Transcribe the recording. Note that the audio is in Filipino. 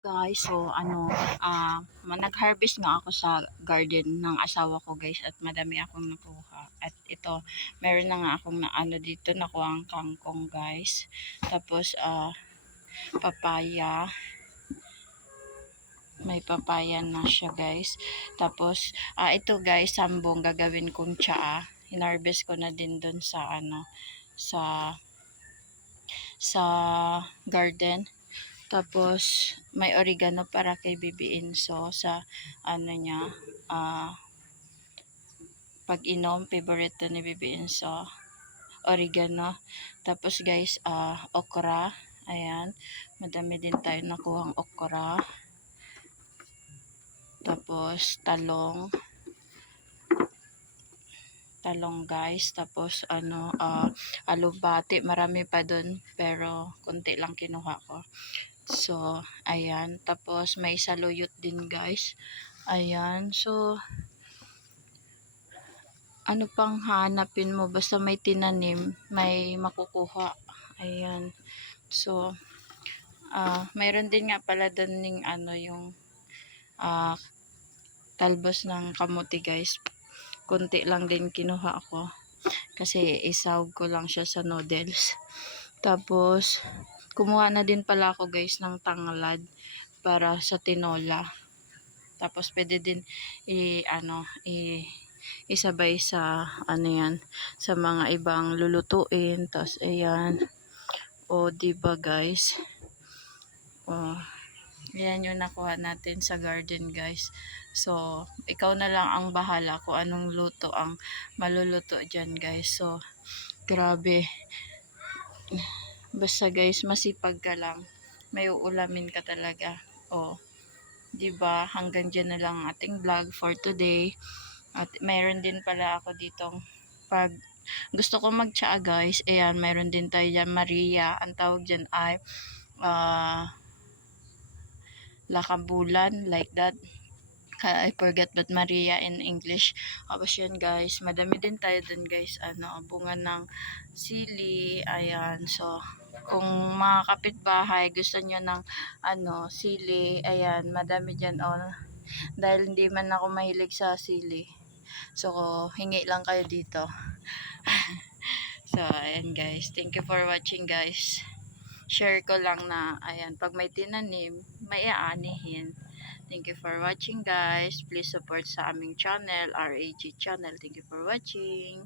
guys, so ano, ah nag-harvest nga ako sa garden ng asawa ko guys at madami akong nakuha. At ito, meron na nga akong na, ano dito, nakuha ang kangkong guys. Tapos, ah papaya. May papaya na siya guys. Tapos, ah ito guys, sambong gagawin kong tsaa. Hinarvest ko na din dun sa ano, sa sa garden. Tapos, may oregano para kay Bibi Inso sa ano niya, ah pag-inom, favorite to ni Bibi Inso. Oregano. Tapos guys, ah okra. Ayan. Madami din tayo nakuhang okra. Tapos, talong. Talong guys. Tapos, ano, ah alubati. Marami pa dun. Pero, konti lang kinuha ko. So, ayan. Tapos, may saluyot din guys. Ayan. So, ano pang hanapin mo? Basta may tinanim, may makukuha. Ayan. So, ah mayroon din nga pala doon ano yung ah talbos ng kamuti guys. Kunti lang din kinuha ko. Kasi isawag ko lang siya sa noodles. Tapos, kumuha na din pala ako guys ng tanglad para sa tinola. Tapos pwede din i ano i isabay sa ano yan sa mga ibang lulutuin. Tapos ayan. O di ba guys? O yan yung nakuha natin sa garden guys. So, ikaw na lang ang bahala kung anong luto ang maluluto dyan guys. So, grabe. Basta guys, masipag ka lang. May uulamin ka talaga. O, 'di ba? Hanggang diyan na lang ang ating vlog for today. At mayroon din pala ako ditong pag gusto ko magtsaa guys, ayan, mayroon din tayo dyan Maria. Ang tawag dyan ay uh, lakabulan, like that. I forget but Maria in English. Tapos yun guys, madami din tayo dun guys, ano, bunga ng sili, ayan, so, kung mga kapitbahay, gusto nyo ng, ano, sili, ayan, madami dyan, oh, dahil hindi man ako mahilig sa sili. So, hingi lang kayo dito. so, ayan guys, thank you for watching guys. Share ko lang na, ayan, pag may tinanim, may aanihin. Thank you for watching guys. Please support sa aming channel, RAG channel. Thank you for watching.